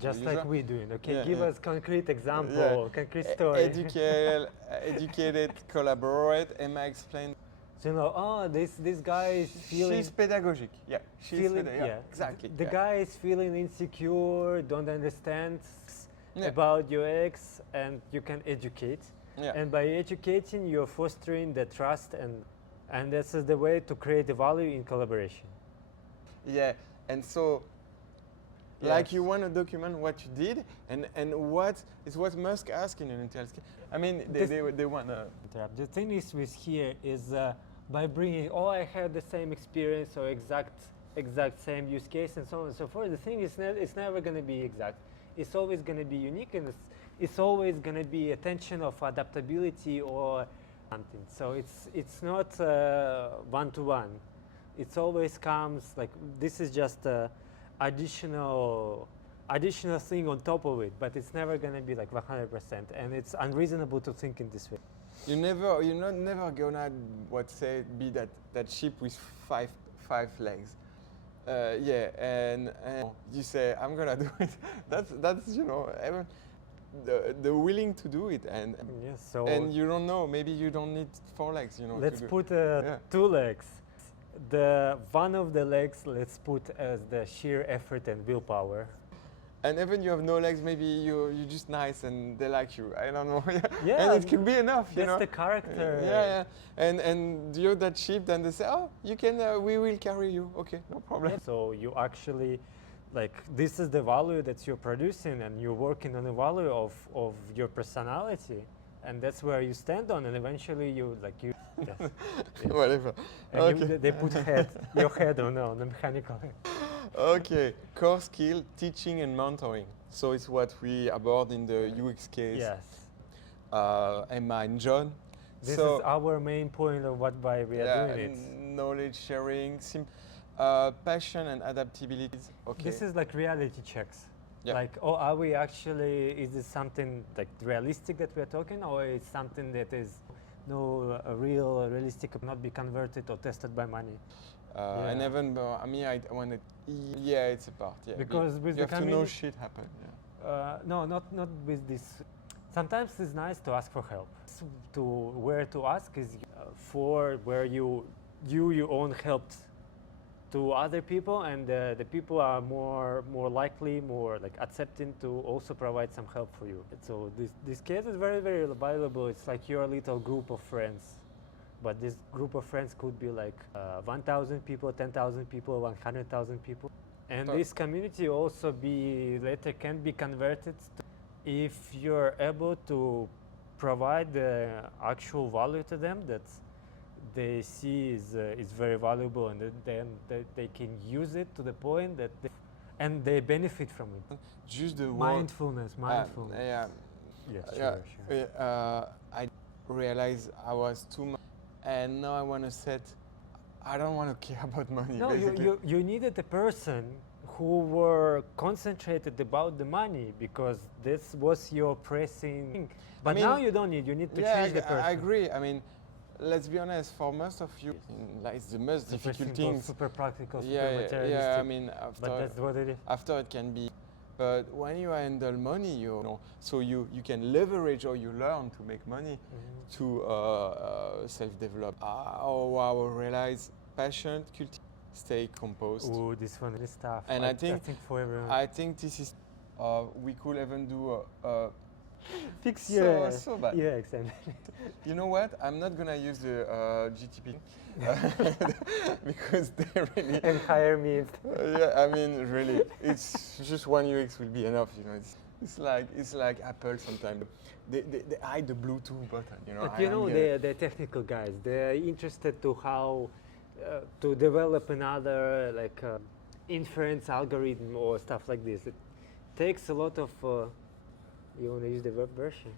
Just like we're doing. Okay, give us concrete example, concrete story. Educated, collaborate. Emma explained. So this guy is feeling. She's pedagogic. Yeah, exactly. The guy is feeling insecure, don't understand about UX, and you can educate. Yeah. And by educating, you're fostering the trust And this is the way to create the value in collaboration. Yeah, and so, like you want to document what you did, and what is what Musk asked in an intel scale. I mean, they want to. The thing is with here is by bringing, I had the same experience or exact same use case and so on and so forth. The thing is, it's never going to be exact. It's always going to be unique, and it's always going to be a tension of adaptability or something. So it's not one-to-one. It always comes like this is just additional thing on top of it, but it's never going to be like 100%, and it's unreasonable to think in this way. You're not never gonna be that ship with five legs. Yeah, and you say I'm gonna do it. That's even the willing to do it, and and you don't know, maybe you don't need 4 legs. Let's put 2 legs. The one of the legs, let's put as the sheer effort and willpower. And even you have no legs, maybe you're just nice and they like you. I don't know. Yeah, and it can be enough. That's the character. Yeah. And you're that sheep, then they say, oh, you can. We will carry you. Okay, no problem. Yeah, so you actually, this is the value that you're producing, and you're working on the value of your personality, and that's where you stand on, and eventually you yes. Whatever. And Okay. they put your head on the mechanical head. Okay, core skill, teaching and mentoring. So it's what we abort in the UX case. Yes. Emma and John. This is our main point of why we are doing it. Knowledge sharing, passion and adaptability. Okay. This is like reality checks. Yeah. Like, are we actually, is this something like realistic that we're talking, or is something that is realistic, not be converted or tested by money? And even, I want to. Yeah, it's a part. Yeah. Because with you the have to know shit happen. Yeah. No, not with this. Sometimes it's nice to ask for help. Where to ask is for where you own helped to other people, and the people are more likely, more like accepting to also provide some help for you. So this case is very, very valuable. It's like your little group of friends. But this group of friends could be like 1,000 people, 10,000 people, 100,000 people. And this community also later can be converted if you're able to provide the actual value to them that they see is very valuable, and then they can use it to the point that they benefit from it. Just the mindfulness. Yeah. Yes, sure. I realized I was too much. And now I want to set. I don't want to care about money. No, basically. you needed a person who were concentrated about the money, because this was your pressing thing. But now you don't need. You need to change the person. I agree. I mean, let's be honest. For most of you, it's the most difficult thing. Super practical, super materialistic. Yeah. I mean, but that's what it is. After it can be. But when you handle money, so you can leverage or you learn to make money to self-develop. I realize passion, stay composed. Oh, this one is tough. And I think for everyone. I think this is. We could even do fix so bad. Yeah, exactly. You know what? I'm not gonna use the GTP because they really and hire me. Yeah, I mean, really, it's just one UX will be enough. It's like Apple sometimes. They hide the Bluetooth button. But they're technical guys. They're interested to how to develop another inference algorithm or stuff like this. It takes a lot of. You want to use the web version?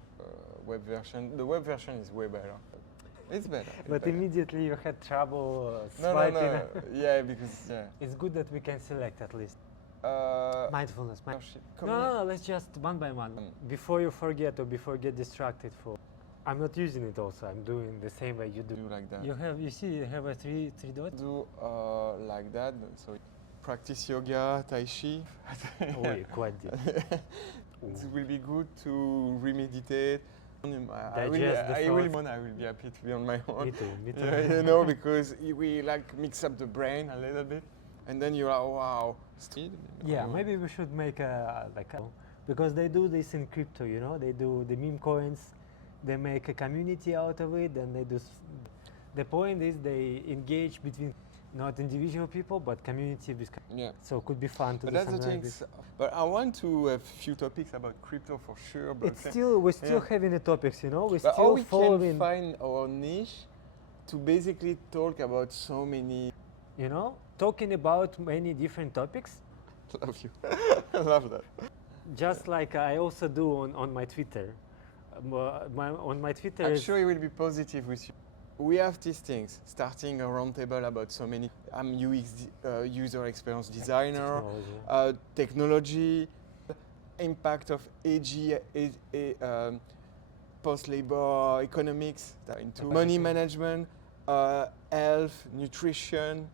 Web version. The web version is way better. It's better. But immediately you had trouble swiping. No. Yeah, because it's good that we can select at least. Mindfulness. No, let's just one by one. Before you forget or before you get distracted. I'm not using it. Also, I'm doing the same way you do. Do like that. You have a three dots. Do like that. So practice yoga, tai chi. Quite deep. It will be good to remeditate. I will be happy to be on my own. Me too. Yeah, because we mix up the brain a little bit, and then you're like, wow. Yeah, maybe we should make because they do this in crypto. They do the meme coins. They make a community out of it, and they do The point is they engage between not individual people, but community. Yeah. So it could be fun to But do that's the something like thing. this. But I want to have a few topics about crypto for sure. But It's still, we're still yeah. having the topics, you know, we're But how still we following, can find our niche to basically talk about so many. you know, talking about many different topics, Love you. I love that. just like I also do on my Twitter. On my Twitter I'm is- sure you will be positive with you. We have these things, starting a roundtable about so many. I'm UX, user experience designer, technology, impact of AG, post-labor economics, into money management, health, nutrition,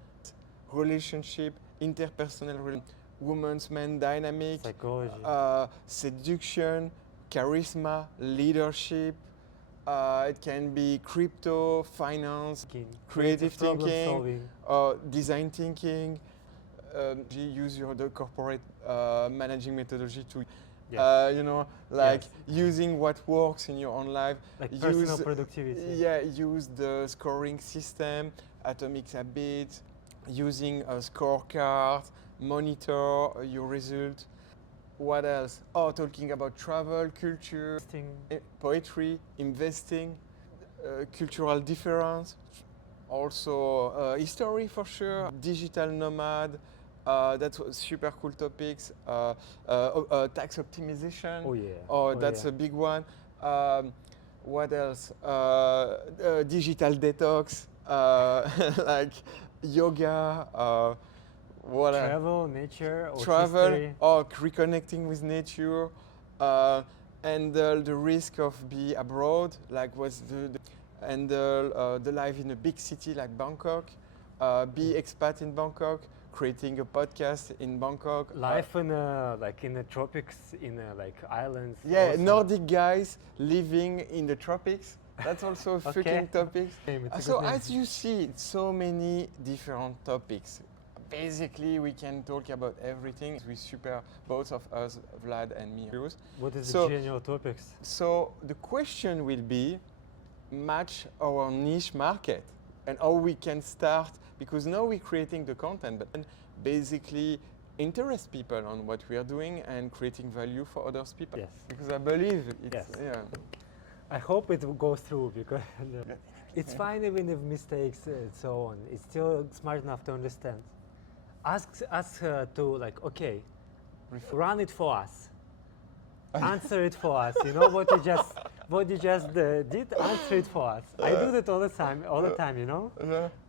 relationship, interpersonal, women's men dynamic, psychology. seduction, charisma, leadership. It can be crypto, finance, creative problem thinking, solving. design thinking. Use the corporate managing methodology to, Yes. you know, like Yes. using what works in your own life. Like personal productivity. Yeah, use the scoring system, atomic habits, using a scorecard, monitor your result. What else? Oh, talking about travel, culture, poetry, investing, cultural difference, also history for sure, digital nomad. That's super cool topics. Tax optimization. Oh yeah. Oh, that's a big one. What else? Digital detox, like yoga. What else? Travel, nature, or Travel history. or reconnecting with nature, and the risk of be abroad, like was the life in a big city like Bangkok, be expat in Bangkok, creating a podcast in Bangkok. Life in like in the tropics, in like islands. Yeah, also. Nordic guys living in the tropics. That's also a Okay. freaking topic. It's a So good name. as you see, so many different topics. Basically, we can talk about everything. We super, both of us, Vlad and me. What is So- the general topics? So the question will be, match our niche market and how we can start, because now we're creating the content, but then basically interest people on what we are doing and creating value for other people. Yes. Because I believe it's, Yes. yeah. I hope it will go through because it's fine even if mistakes and so on. It's still smart enough to understand. Ask her to like, okay, run it for us. Answer it for us. You know what you just did? Answer it for us. I do that all the time. You know?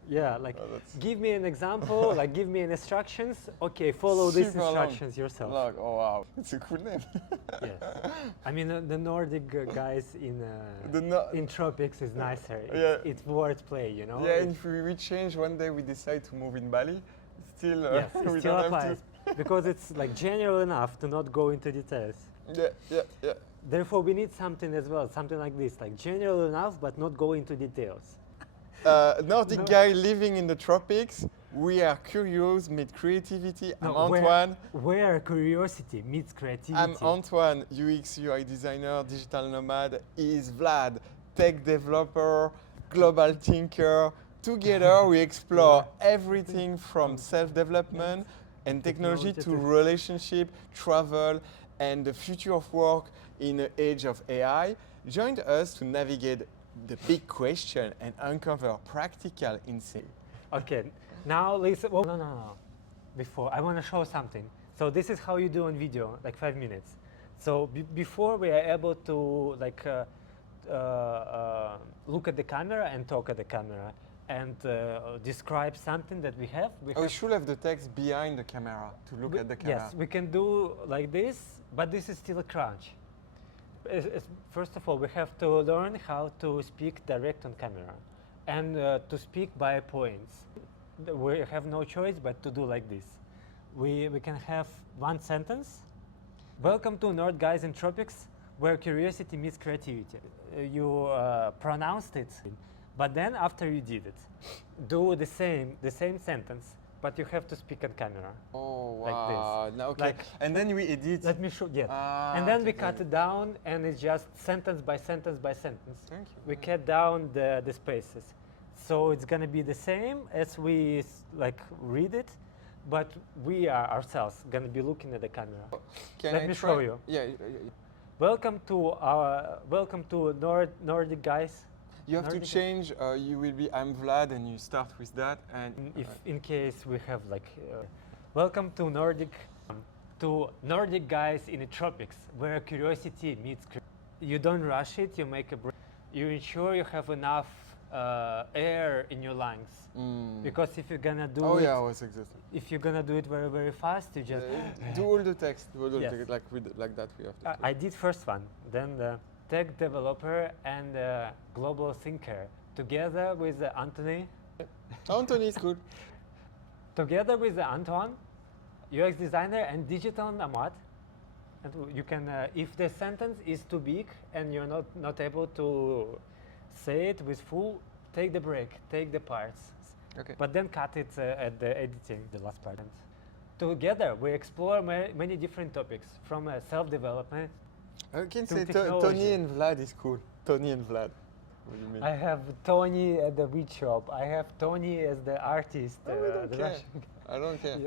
Yeah, like give me an example, like give me an instructions. Okay, follow these Super long. instructions yourself. Like, oh wow, it's a cool name. Yes. I mean, the Nordic guys in tropics is nicer. It's wordplay, you know? Yeah, and if we change one day, we decide to move in Bali, still, Yes, we it still don't have applies. Because it's like general enough to not go into details. Yeah. Therefore, we need something as well, something like this, like general enough but not go into details. Nordic guy living in the tropics. We are curious, meet creativity. I'm No, Antoine. where curiosity meets creativity. I'm Antoine, UX UI designer, digital nomad. Is Vlad, tech developer, global thinker. Together we explore everything from self-development and technology to relationship, travel, and the future of work in the age of AI. Join us to navigate the big question and uncover practical insight. Okay, now listen. Well, no. Before, I want to show something. So this is how you do on video, like 5 minutes. So before we are able to like look at the camera and talk at the camera and describe something that we have. We should have the text behind the camera to look at the camera. Yes, we can do like this, but this is still a crunch. First of all, we have to learn how to speak direct on camera and to speak by points. We have no choice but to do like this. We can have one sentence. Welcome to North Guys in Tropics, where curiosity meets creativity. You pronounced it, but then after you did it, do the same sentence, but you have to speak on camera. Oh, wow. Like this. Now, okay. Like- and then we edit. Let me show. Yeah. Ah, And then we okay. cut it down, and it's just sentence by sentence by sentence. Thank you. We cut down the spaces. So it's gonna be the same as we read it, but we are ourselves gonna be looking at the camera. Let me show you. Yeah. Welcome to Nordic guys. You have to change. You will be I'm Vlad, and you start with that. And If in case we have welcome to Nordic guys in the tropics, where curiosity meets. You don't rush it. You make a break. You ensure you have enough air in your lungs, because if you're gonna do it, I was exactly. if you're gonna do it very very fast, you just do all the text. Do all the Yes. text, like that. We have to. I did first one, then the tech developer and global thinker, together with Anthony. Anthony is good. Together with Antoine, UX designer and digital nomad. And you can, if the sentence is too big and you're not able to say it with full, take the break, take the parts. Okay. But then cut it at the editing, the last part. And together we explore many different topics, from self-development. I can to say technology. Tony and Vlad is cool. Tony and Vlad. What do you mean? I have Tony at the weed shop. I have Tony as the artist. I don't the care. Russian guy. I don't care.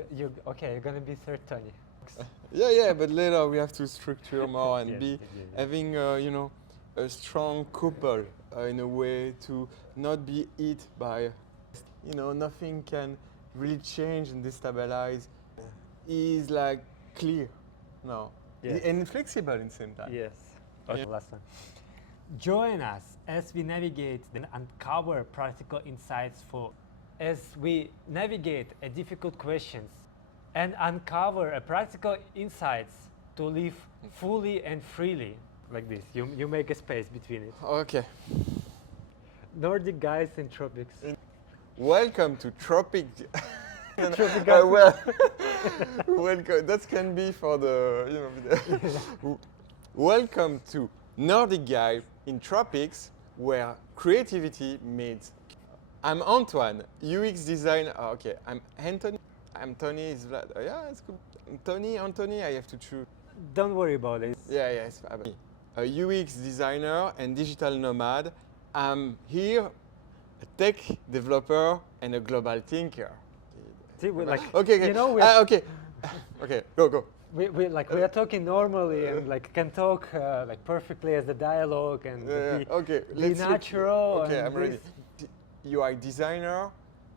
Okay, you're gonna be third Tony. Yeah, but later we have to structure more and Yes, be yes. having, a strong couple in a way to not be hit by, nothing can really change and destabilize. Is like clear, no, Yes. and flexible in the same time. Yes. Okay, last one. Join us as we navigate and uncover practical insights as we navigate a difficult questions and uncover a practical insights to live fully and freely. Like this, you make a space between it. Okay. Nordic guys in tropics. Welcome to Tropic. Tropic welcome. That can be for the. Welcome to Nordic Guy in Tropics, where creativity meets. I'm Antoine, UX designer. Okay, I'm Anthony. I'm Tony. Is Vlad. Yeah, it's good. Anthony. I have to choose. Don't worry about it. Yeah, it's a UX designer and digital nomad. I'm here, a tech developer and a global thinker. See, we Okay. You know, Okay. Okay. Go. we are talking normally and can talk perfectly as a dialogue and Okay. be natural. Okay, and I'm ready. You are designer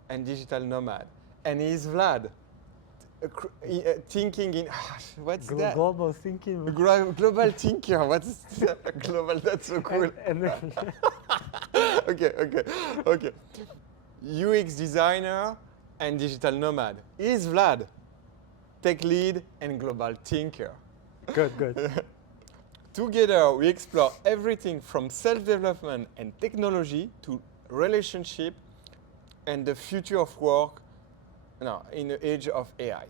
and digital nomad, and he's Vlad. Thinking in what's that? Global thinking. Global thinker. What's global? That's so cool. And Okay. UX designer and digital nomad. He's Vlad, tech lead and global thinker. good. Together, we explore everything from self-development and technology to relationship and the future of work. No, in the age of AI.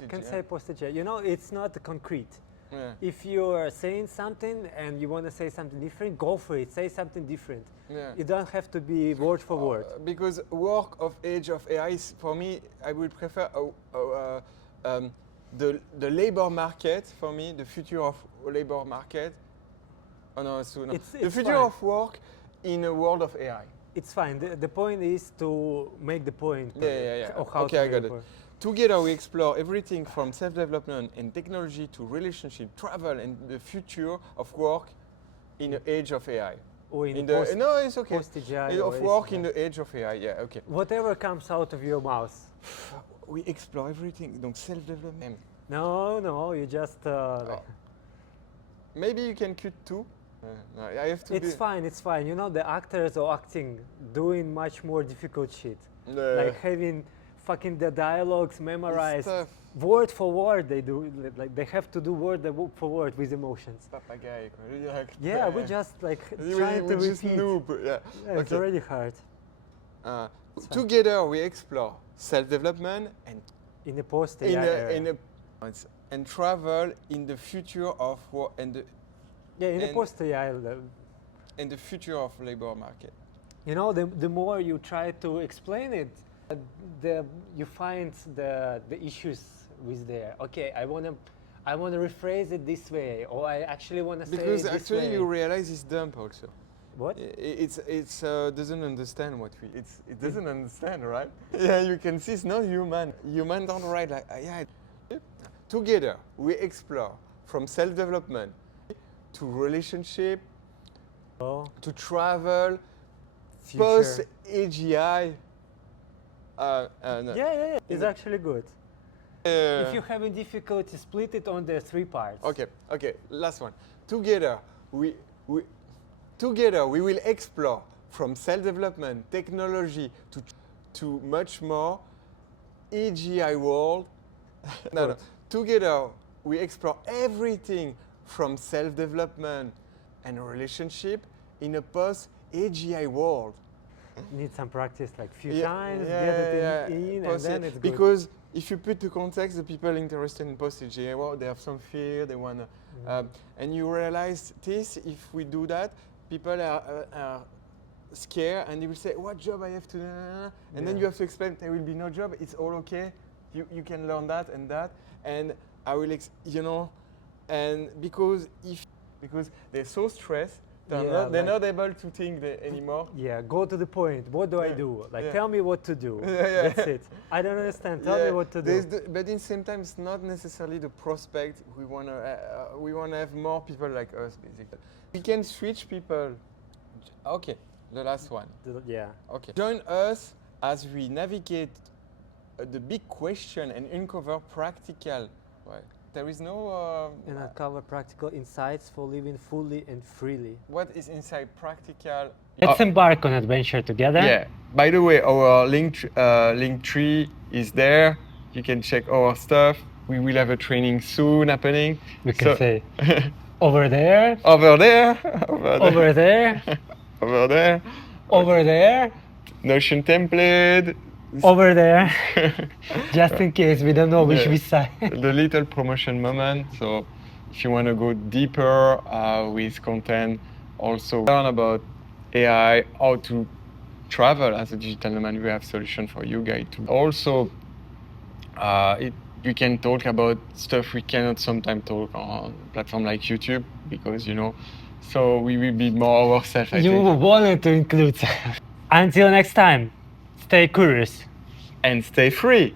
You can say postage. It's not concrete. Yeah. If you're saying something and you want to say something different, go for it. Say something different. Yeah. You don't have to be word for word. Because work of age of AI is, for me, I would prefer the labor market. For me, the future of labor market. Oh no, no. It's The future fine. of work in a world of AI. It's fine. The point is to make the point. Yeah. Of how Okay, to I make got the it. point. Together, we explore everything from self-development and technology to relationship, travel, and the future of work in the age of AI. Or in No, it's okay. post-agile Of or work ACI. in the age of AI. Yeah, okay. Whatever comes out of your mouth. We explore everything. Donc self-development. No, you just. Maybe you can cut too. No, I have to. It's fine. The actors are acting, doing much more difficult shit. Like having fucking the dialogues memorized tough. word for word. They do they have to do word for word with emotions. Papagayo. Yeah, we just we trying to just repeat. noob. Yeah. Yeah, it's already hard. Together we explore self-development and In the post AI and travel in the future of work and the post AI. the future of labor market. The more you try to explain it, you find the issues with there. Okay, I wanna rephrase it this way, or I actually wanna say it Because this actually way. you realize it's dumb also. What? It's doesn't understand what we it doesn't understand, right? Yeah, you can see it's not human. Human don't write like yeah. Together we explore from self-development to relationship Oh, to travel future. post AGI. No. Yeah. It's actually good. If you're Uh, having difficulty, split it on the 3 parts. okay, last one. Together together we will explore from self-development, technology to much more AGI world. No. Good. Together we explore everything from self-development and relationship in a post-AGI world. Need some practice, like few Yeah, times, yeah, get it yeah, in, and post- then it's good. because if you put the context, the people interested in post-AGI world, they have some fear, they want to, and you realize this, if we do that, people are scared and they will say, what job I have to do? And then Yeah. you have to explain, there will be no job, it's all okay, you can learn that, and I will, and because they're so stressed, they're not able to think anymore. Yeah, go to the point. What do I Yeah, do? Like, yeah. tell me what to do. Yeah. That's it. I don't understand. Tell me what to do. But in the same time, it's not necessarily the prospect. We want to have more people like us, basically. We can switch people. Okay, the last one. Yeah. Okay. Join us as we navigate the big question and uncover practical. Well, there is no. And uncover practical insights for living fully and freely. What is inside practical? Let's embark on adventure together. Yeah. By the way, our link tree is there. You can check our stuff. We will have a training soon happening. We can say over there, over there, over there, over there. over there, Notion template. over there. Just in case we don't know which Yeah. side. The little promotion moment. So if you want to go deeper with content, also learn about AI, how to travel as a digital nomad, we have solution for you guys too. Also, you can talk about stuff we cannot sometimes talk on a platform like YouTube because, so we will be more ourselves, I You think. wanted to include. Until next time, stay curious. And stay free.